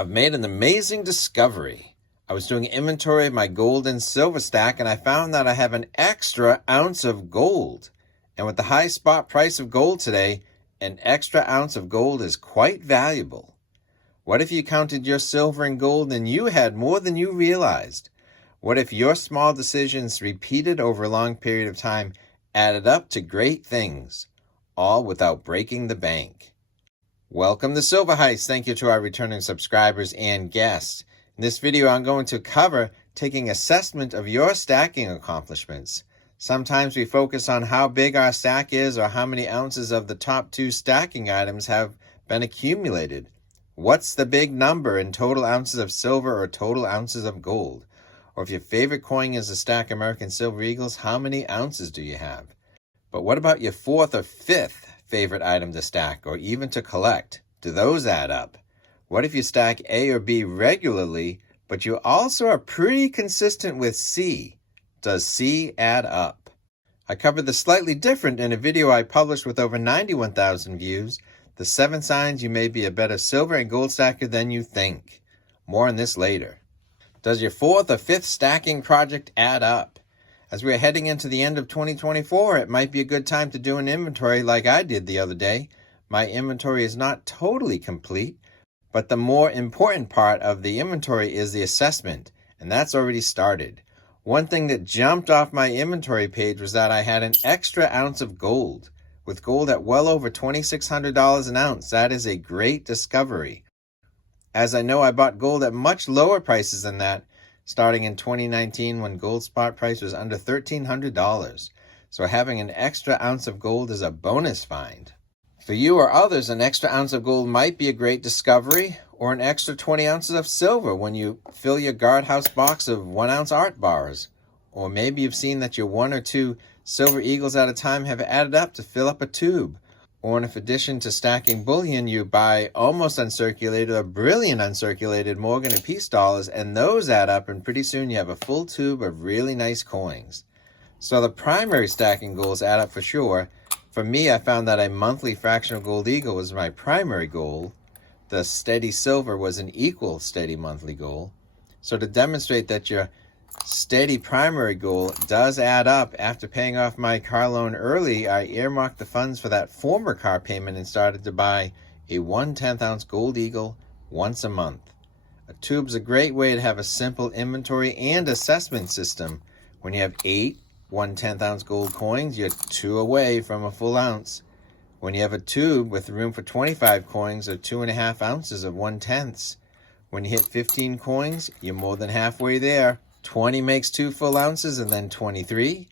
I've made an amazing discovery. I was doing inventory of my gold and silver stack, and I found that I have an extra ounce of gold. And with the high spot price of gold today, an extra ounce of gold is quite valuable. What if you counted your silver and gold and you had more than you realized? What if your small decisions repeated over a long period of time added up to great things, all without breaking the bank? Welcome to Silver Heist. Thank you to our returning subscribers and guests. In this video, I'm going to cover taking assessment of your stacking accomplishments. Sometimes we focus on how big our stack is or how many ounces of the top 2 stacking items have been accumulated. What's the big number in total ounces of silver or total ounces of gold? Or if your favorite coin is a stack American Silver Eagles, how many ounces do you have? But what about your 4th or 5th favorite item to stack or even to collect? Do those add up? What if you stack A or B regularly, but you also are pretty consistent with C? Does C add up? I covered this slightly different in a video I published with over 91,000 views, the 7 signs you may be a better silver and gold stacker than you think. More on this later. Does your 4th or 5th stacking project add up? As we are heading into the end of 2024, it might be a good time to do an inventory like I did the other day. My inventory is not totally complete, but the more important part of the inventory is the assessment, and that's already started. One thing that jumped off my inventory page was that I had an extra ounce of gold. With gold at well over $2,600 an ounce, that is a great discovery. As I know, I bought gold at much lower prices than that, starting in 2019 when gold spot price was under $1,300. So having an extra ounce of gold is a bonus find. For you or others, an extra ounce of gold might be a great discovery, or an extra 20 ounces of silver when you fill your guardhouse box of 1-ounce art bars. Or maybe you've seen that your 1 or 2 silver eagles at a time have added up to fill up a tube. Or in addition to stacking bullion, you buy almost uncirculated or brilliant uncirculated Morgan and Peace dollars, and those add up, and pretty soon you have a full tube of really nice coins. So the primary stacking goals add up for sure. For me, I found that a monthly fractional gold eagle was my primary goal. The steady silver was an equal steady monthly goal. So to demonstrate that your steady primary goal does add up, after paying off my car loan early, I earmarked the funds for that former car payment and started to buy a 1/10 ounce gold eagle once a month. A tube's a great way to have a simple inventory and assessment system. When you have 8 1/10 ounce gold coins, you're 2 away from a full ounce. When you have a tube with room for 25 coins or 2.5 ounces of 1/10, when you hit 15 coins, you're more than halfway there. 20 makes 2 full ounces, and then 23,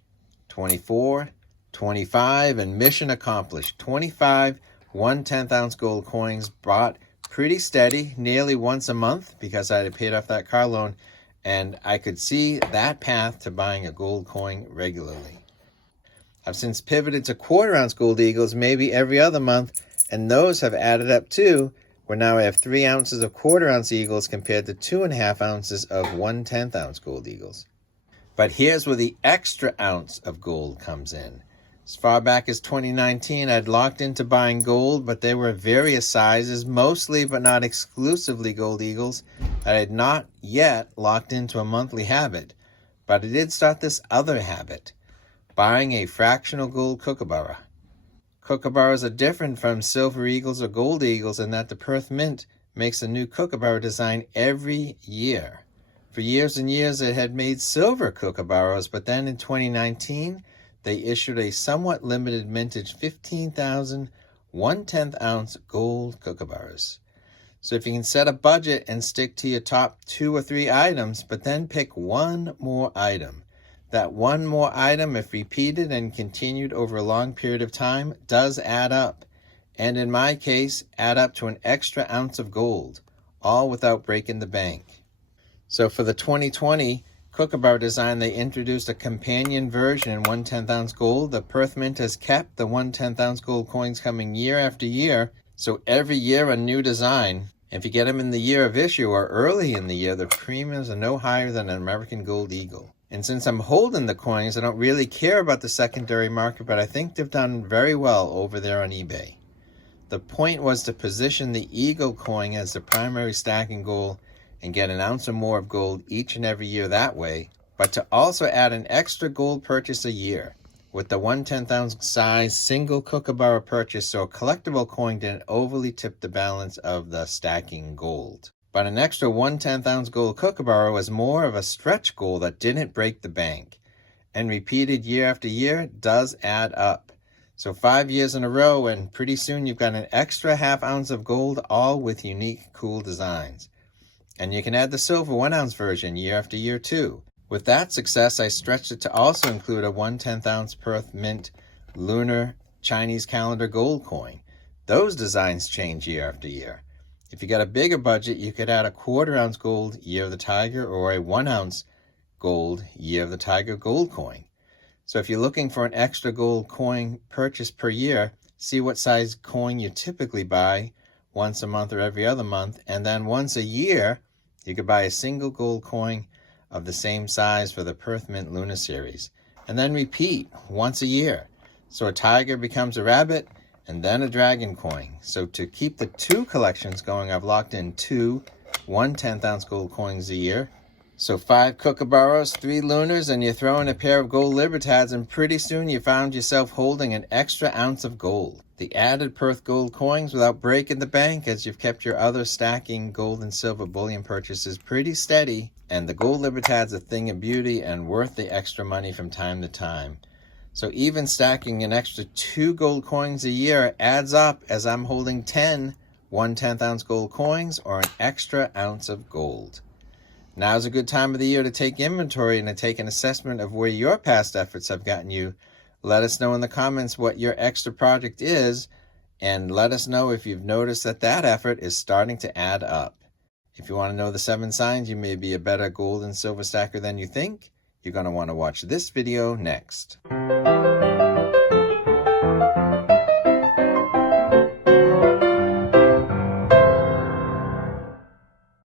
24, 25, and mission accomplished. 25 1/10 ounce gold coins bought pretty steady, nearly once a month, because I had paid off that car loan, and I could see that path to buying a gold coin regularly. I've since pivoted to 1/4 ounce gold eagles maybe every other month, and those have added up too, where now I have 3 ounces of 1/4 ounce eagles compared to 2.5 ounces of 1/10 ounce gold eagles. But here's where the extra ounce of gold comes in. As far back as 2019, I'd locked into buying gold, but there were various sizes, mostly but not exclusively gold eagles, that I had not yet locked into a monthly habit. But I did start this other habit, buying a fractional gold kookaburra. Kookaburras are different from silver eagles or gold eagles in that the Perth Mint makes a new kookaburra design every year. For years and years it had made silver kookaburras, but then in 2019 they issued a somewhat limited mintage 15,000 1/10 ounce gold kookaburras. So if you can set a budget and stick to your top 2 or 3 items, but then pick one more item. That one more item, if repeated and continued over a long period of time, does add up, and in my case, add up to an extra ounce of gold, all without breaking the bank. So for the 2020 kookaburra design, they introduced a companion version in 1/10 ounce gold. The Perth Mint has kept the 1/10 ounce gold coins coming year after year, so every year a new design. If you get them in the year of issue or early in the year, the premiums are no higher than an American Gold Eagle. And since I'm holding the coins, I don't really care about the secondary market, but I think they've done very well over there on eBay. The point was to position the Eagle coin as the primary stacking goal and get an ounce or more of gold each and every year that way, but to also add an extra gold purchase a year with the 1/10 ounce size single kookaburra purchase, so a collectible coin didn't overly tip the balance of the stacking gold. But an extra 1/10 ounce gold kookaburra was more of a stretch goal that didn't break the bank, and repeated year after year does add up. So 5 years in a row, and pretty soon you've got an extra ½ ounce of gold, all with unique, cool designs. And you can add the silver 1 ounce version year after year too. With that success, I stretched it to also include a 1/10 ounce Perth Mint Lunar Chinese calendar gold coin. Those designs change year after year. If you got a bigger budget, you could add a 1/4 ounce gold Year of the Tiger or a 1 ounce gold Year of the Tiger gold coin. So if you're looking for an extra gold coin purchase per year, see what size coin you typically buy once a month or every other month, and then once a year, you could buy a single gold coin of the same size for the Perth Mint Lunar series, and then repeat once a year. So a tiger becomes a rabbit, and then a dragon coin. So to keep the 2 collections going, I've locked in 2 1/10 ounce gold coins a year. So 5 kookaburras, 3 lunars, and you throw in a pair of gold libertads, and pretty soon you found yourself holding an extra ounce of gold. The added Perth gold coins without breaking the bank, as you've kept your other stacking gold and silver bullion purchases pretty steady, and the gold libertad's a thing of beauty and worth the extra money from time to time. So even stacking an extra 2 gold coins a year adds up, as I'm holding 10 1/10 ounce gold coins or an extra ounce of gold. Now's a good time of the year to take inventory and to take an assessment of where your past efforts have gotten you. Let us know in the comments what your extra project is, and let us know if you've noticed that that effort is starting to add up. If you want to know the 7 signs you may be a better gold and silver stacker than you think, you're going to want to watch this video next.